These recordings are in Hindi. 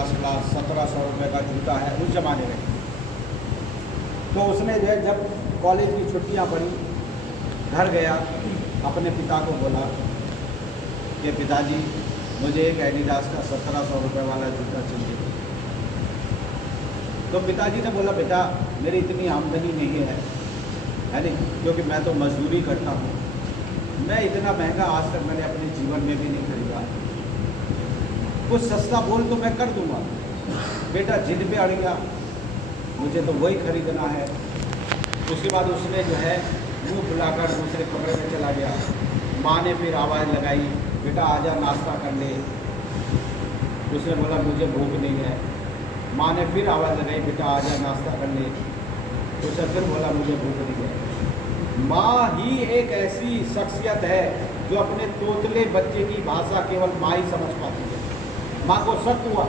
फर्स्ट क्लास 1700 रुपये का जूता है उस ज़माने में। तो उसने जो है जब कॉलेज की छुट्टियां पड़ी घर गया, अपने पिता को बोला कि पिताजी मुझे एक एडिडास का 1700 रुपये वाला जूता चाहिए। तो पिताजी ने बोला बेटा मेरी इतनी आमदनी नहीं है नहीं, क्योंकि मैं तो मजदूरी करता हूँ, मैं इतना महंगा आज तक मैंने अपने जीवन में भी नहीं खरीदा, कुछ सस्ता बोल तो मैं कर दूँगा। बेटा जिद पे अड़ गया, मुझे तो वही खरीदना है। उसके बाद उसने जो है मुँह बुलाकर दूसरे कमरे में चला गया। माँ ने फिर आवाज़ लगाई, बेटा आजा नाश्ता कर ले। उसने बोला मुझे भूख नहीं है। माँ ने फिर आवाज़ लगाई, बेटा आजा नाश्ता कर ले। उसने फिर बोला मुझे भूख नहीं है। माँ ही एक ऐसी शख्सियत है जो अपने तोतले बच्चे की भाषा केवल माँ ही समझ पाती है। माँ को शक हुआ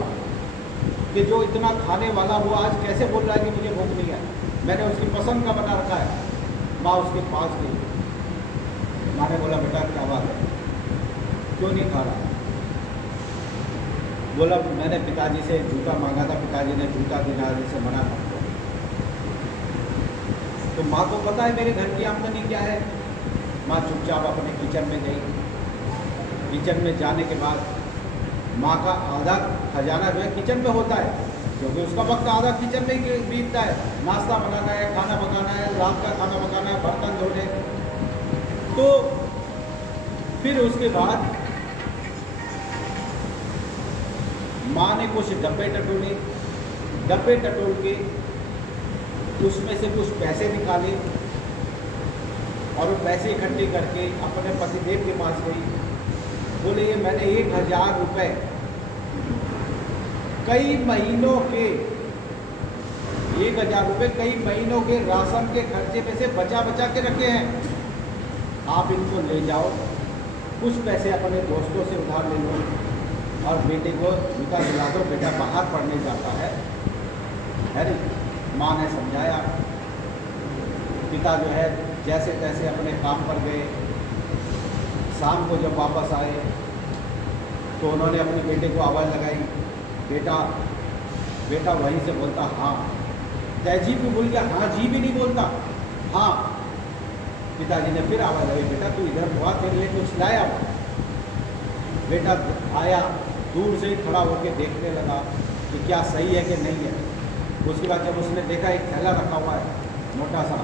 कि जो इतना खाने वाला वो आज कैसे बोल रहा है कि मुझे भूख नहीं है, मैंने उसकी पसंद का बना रखा है। माँ उसके पास गई। माँ ने बोला बेटा क्या बात है, क्यों नहीं खा रहा? बोला मैंने पिताजी से जूता मांगा था, पिताजी ने जूता दिलाने से मना कर दिया। तो माँ को पता है मेरे घर की आमदनी क्या है। माँ चुपचाप अपने किचन में गई। किचन में जाने के बाद माँ का आधा खजाना जो है किचन में होता है, क्योंकि उसका वक्त आधा किचन में ही बीतता है। नाश्ता बनाना है, खाना पकाना है, रात का खाना पकाना है, बर्तन धोने। तो फिर उसके बाद माँ ने कुछ डब्बे टटोले, डब्बे टटोल के उसमें से कुछ पैसे निकाले और वो पैसे इकट्ठे करके अपने पतिदेव के पास गई। बोले ये मैंने 1000 रुपये कई महीनों के 1000 रुपये कई महीनों के राशन के खर्चे में से बचा बचा के रखे हैं, आप इनको ले जाओ, कुछ पैसे अपने दोस्तों से उधार ले लो और बेटे को जूता दिला दो, बेटा बाहर पढ़ने जाता है नहीं। माँ ने समझाया। पिता जो है जैसे तैसे अपने काम पर गए। शाम को जब वापस आए तो उन्होंने अपने बेटे को आवाज़ लगाई, बेटा। बेटा वहीं से बोलता हाँ, तहजीब भी भूल गया, हाँ जी भी नहीं बोलता, हाँ। पिताजी ने फिर आवाज़ लगाई, बेटा तू इधर हुआ, तेरे लिए कुछ लाया। बेटा आया, दूर से ही खड़ा होकर देखने लगा कि क्या सही है कि नहीं है। उसके बाद जब उसने देखा एक थैला रखा हुआ है मोटा सा,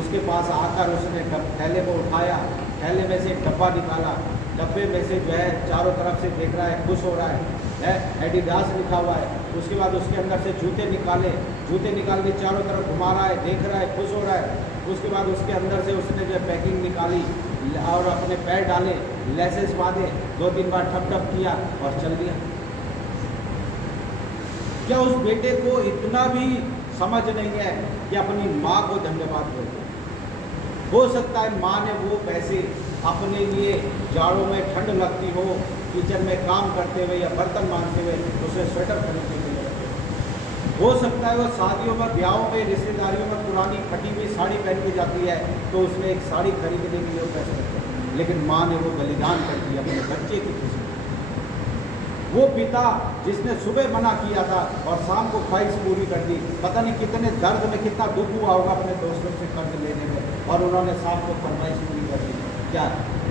उसके पास आकर उसने थैले को उठाया, थैले में से एक डब्बा निकाला, डब्बे में से जो है चारों तरफ से देख रहा है, खुश हो रहा है, एडिडास लिखा हुआ है। उसके बाद उसके अंदर से जूते निकाले, जूते निकाल के चारों तरफ घुमा रहा है, देख रहा है, खुश हो रहा है। उसके बाद उसके अंदर से उसने जो पैकिंग निकाली और अपने पैर डाले, लेसेस बांधे, 2-3 बार ठप ठप किया और चल दिया। क्या उस बेटे को इतना भी समझ नहीं है कि अपनी माँ को धन्यवाद दे? हो सकता है माँ ने वो पैसे अपने लिए जाड़ों में ठंड लगती हो, किचन में काम करते हुए या बर्तन मांजते हुए उसे स्वेटर खरीदने के लिए रखे। हो सकता है वो शादियों में, ब्याहों में, रिश्तेदारियों में पुरानी फटी हुई साड़ी पहन के जाती है तो उसने एक साड़ी खरीदने के लिए वो पैसे रखे, लेकिन माँ ने वो बलिदान कर दिया अपने बच्चे की खुशी। वो पिता जिसने सुबह मना किया था और शाम को ख्वाहिश पूरी कर दी, पता नहीं कितने दर्द में, कितना दुख हुआ होगा अपने दोस्तों से कर्ज लेने में, और उन्होंने शाम को फरमाइश पूरी कर दी। क्या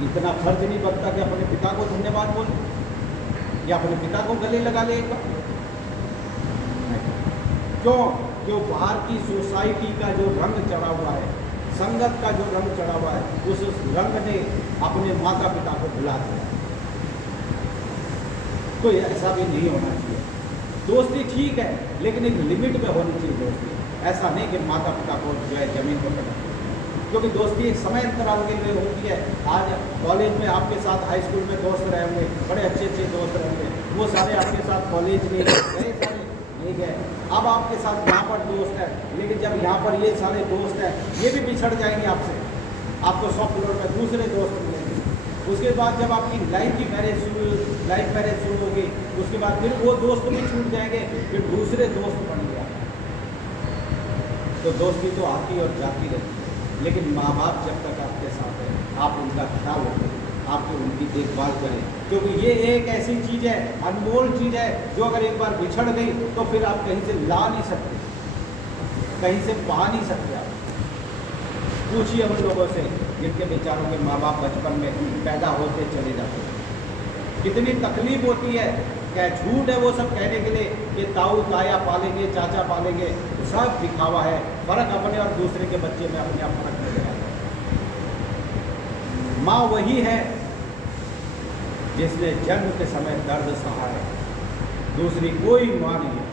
इतना फर्ज नहीं बनता कि अपने पिता को धन्यवाद बोले या अपने पिता को गले लगा ले एक बार? क्यों? क्यों बाहर की सोसाइटी का जो रंग चढ़ा हुआ है, संगत का जो रंग चढ़ा हुआ है, उस रंग ने अपने माता पिता को भुला दिया। तो ऐसा भी नहीं होना चाहिए। दोस्ती ठीक है, लेकिन एक लिमिट में होनी चाहिए दोस्ती। ऐसा नहीं कि माता पिता को जो है जमीन पर पटक, क्योंकि दोस्ती एक समय अंतराल के लिए होती है। आज कॉलेज में आपके साथ, हाई स्कूल में दोस्त रहे होंगे, बड़े अच्छे अच्छे दोस्त रहेंगे, वो सारे आपके साथ कॉलेज में गए, सारे नहीं गए। अब आपके साथ यहाँ पर दोस्त है, लेकिन जब यहाँ पर ये सारे दोस्त हैं, ये भी बिछड़ जाएंगे आपसे, आपको 100 किलोमीटर दूसरे दोस्त मिलेंगे। उसके बाद जब आपकी लाइफ मैरिज शुरू होगी, उसके बाद फिर वो दोस्त भी छूट जाएंगे, फिर दूसरे दोस्त बन गया। तो दोस्ती तो आती और जाती रहती है, लेकिन माँ बाप जब तक आपके साथ है, आप उनका ख्याल रखें। आपकी उनकी देखभाल करें, क्योंकि ये एक ऐसी चीज़ है, अनमोल चीज़ है, जो अगर एक बार बिछड़ गई तो फिर आप कहीं से ला नहीं सकते, कहीं से पा नहीं सकते आप। पूछिए उन लोगों से जिनके बेचारों के माँ बाप बचपन में पैदा होते चले जाते हैं, कितनी तकलीफ होती है। क्या झूठ है वो सब कहने के लिए कि ताऊ ताया पालेंगे, चाचा पालेंगे, सब दिखावा है। फ़र्क अपने और दूसरे के बच्चे में अपने आप फ़र्क नजर आता है। माँ वही है जिसने जन्म के समय दर्द सहा है, दूसरी कोई माँ नहीं है।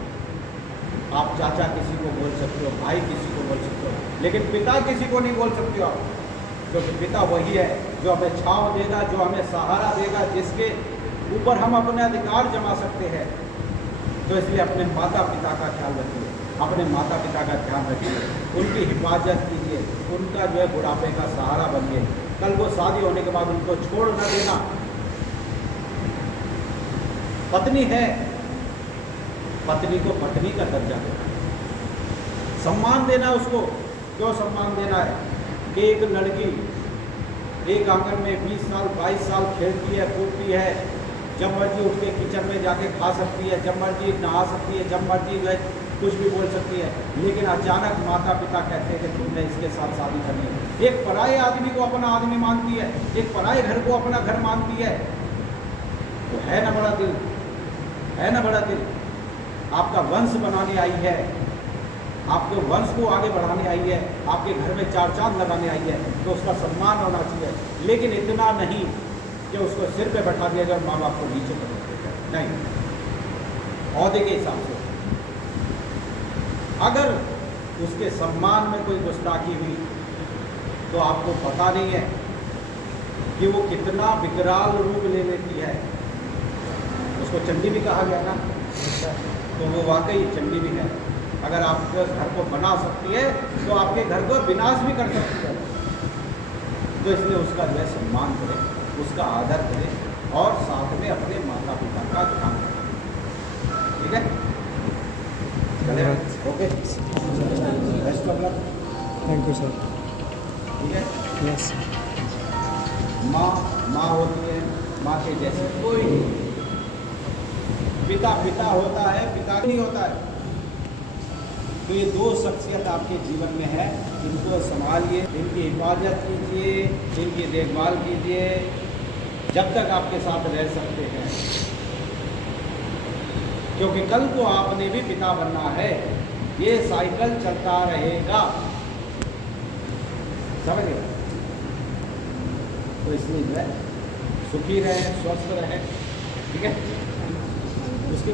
आप चाचा किसी को बोल सकते हो, भाई किसी को बोल सकते हो, लेकिन पिता किसी को नहीं बोल सकते हो आप, क्योंकि पिता वही है जो हमें छांव देगा, जो हमें सहारा देगा, जिसके ऊपर हम अपने अधिकार जमा सकते हैं। तो इसलिए अपने माता पिता का ख्याल रखिए, अपने माता पिता का ध्यान रखिए, उनकी हिफाजत कीजिए, उनका जो है बुढ़ापे का सहारा बनिए। कल को शादी होने के बाद उनको छोड़ न देना। पत्नी है, पत्नी को पत्नी का दर्जा देना, सम्मान देना उसको। क्यों सम्मान देना है कि एक लड़की एक आंगन में 20 साल 22 साल खेलती है, कूदती है, जब मर्जी उठ के किचन में जाके खा सकती है, जब मर्जी नहा सकती है, जब मर्जी जो है कुछ भी बोल सकती है, लेकिन अचानक माता पिता कहते हैं कि तुमने इसके साथ शादी करनी है। एक पराये आदमी को अपना आदमी मानती है, एक पराये घर को अपना घर मानती है, तो है ना बड़ा दिल, है ना बड़ा दिल। आपका वंश बनाने आई है, आपके वंश को आगे बढ़ाने आई है, आपके घर में चार चांद लगाने आई है, तो उसका सम्मान होना चाहिए। लेकिन इतना नहीं कि उसको सिर पे बैठा दिया जाए, माँ बाप को नीचे कर दिया जाए, नहीं। औहदे के हिसाब से अगर उसके सम्मान में कोई गुस्ताखी हुई तो आपको पता नहीं है कि वो कितना विकराल रूप ले लेती है। उसको चंडी भी कहा गया ना, तो वो वाकई चंडी भी है। अगर आपके उस घर को बना सकती है तो आपके घर को विनाश भी कर सकती है। तो इसलिए उसका जो है सम्मान करें, उसका आदर करें और साथ में अपने माता पिता का ध्यान रखें। ठीक है, चले okay, best of luck. Thank you sir. ठीक है, यस। माँ माँ होती है, माँ के जैसे कोई नहीं। पिता पिता होता है, पिता नहीं होता है। तो ये दो शख्सियत आपके जीवन में है, इनको संभालिए, इनकी हिफाजत कीजिए, इनकी देखभाल कीजिए जब तक आपके साथ रह सकते हैं, क्योंकि कल को आपने भी पिता बनना है। ये साइकिल चलता रहेगा, समझ गए? तो इसलिए जो है सुखी रहें, स्वस्थ रहें। ठीक है, उसके